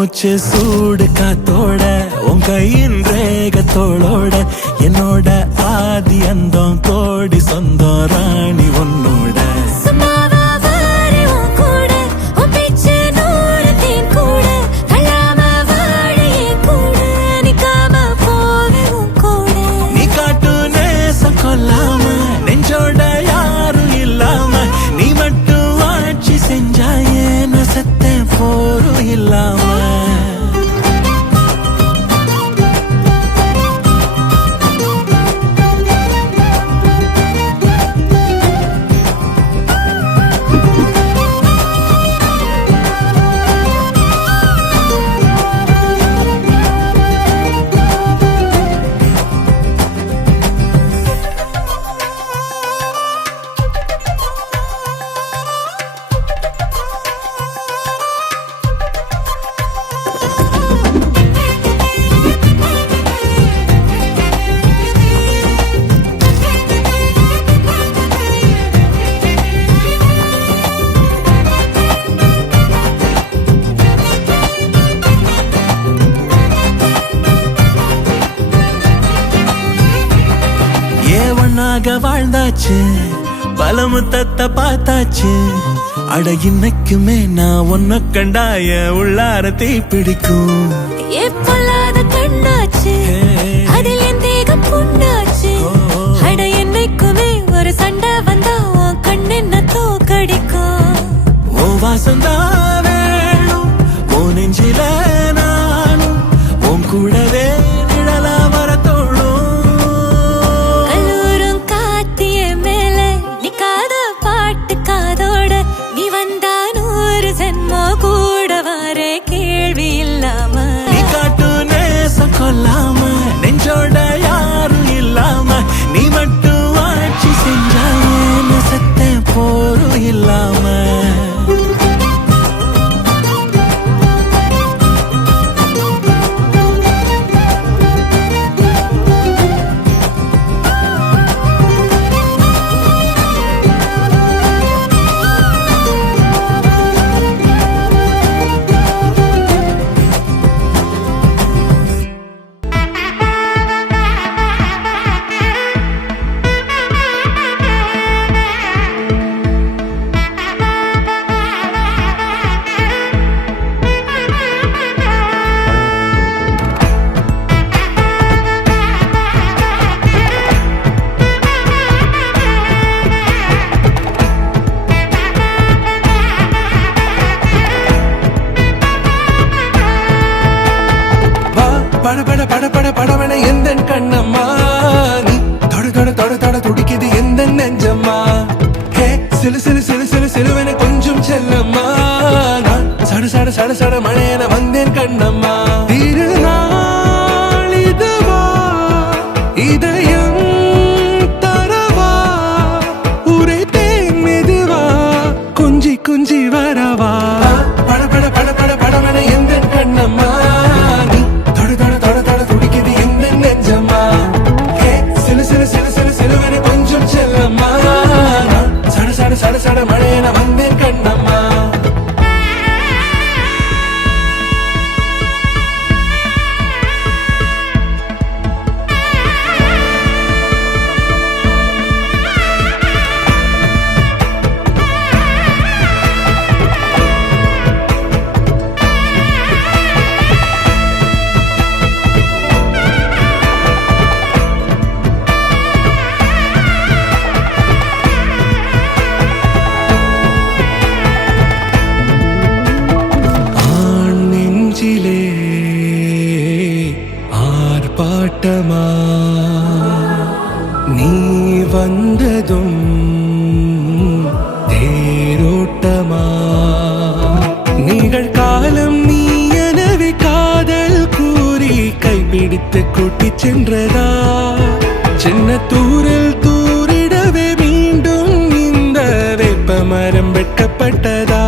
மூச்சு சூடு காத்தோட உன் கையின் ரேகத்தோளோட என்னோட ஆதி அந்தம் கோடி சொந்தம் ராணி உன்னோட நீ காட்டு நேசம் கொல்லாம நெஞ்சோட யாரும் இல்லாம நீ மட்டும் ஆட்சி செஞ்சாயே நசத்த போரும் இல்லாம வாழ்ந்தாச்சு பல முத்தத்தை பார்த்தாச்சு அட இன்னைக்குமே நான் உன்ன கண்டாய உள்ளார தீ பிடிக்கும் கண்ணாச்சு அதில் என் தேகம் புண்ணாச்சு அட என்னைக்குமே ஒரு சண்டை வந்தா உன் கண்ணென்ன தோக்கடிக்கும் ஓ வாசந்தான் வேணும் ஓ நெஞ்சில நானும் உன் கூடவே நிழலா வர தோணும் நீ வந்தா 100 ஜென்மோ கூட வர கேள்வி இல்லாம நீ காட்டு நேசம் கொல்லாம நெஞ்சோட யாரும் இல்லாம நீ மட்டும் ஆட்சி செஞ்சாயே நசத்த போரும் இல்லாம படவன எந்த கண்ணம்மா நீ தொட தொட தொட தொட துடிக்குது எந்த நெஞ்சம்மா ஹே சிலு சிலு சிலு சிலு சிலுவன கொஞ்சம் செல்லம்மா நான் சட சட சட சட மழையன வந்தேன் கண்ணம்மா திருநாள் இதுவா இதயம் தரவா உரைத்தேன் மெதுவா குஞ்சி குஞ்சி வரவா பட பட பட பட படவன எந்த கண்ணம்மா சட சட மழையன வந்தேன் கண்ணம்மா ஆர்ப்பாட்டமா நீ வந்ததும் தேரோட்டமா நிகழ்காலம் நீ எனவே காதல் கூறி கைப்பிடித்து கூட்டிச் சென்றதா சின்ன தூரில் தூரிடவே மீண்டும் இந்த வேப்ப மரம் வெட்கப்பட்டதா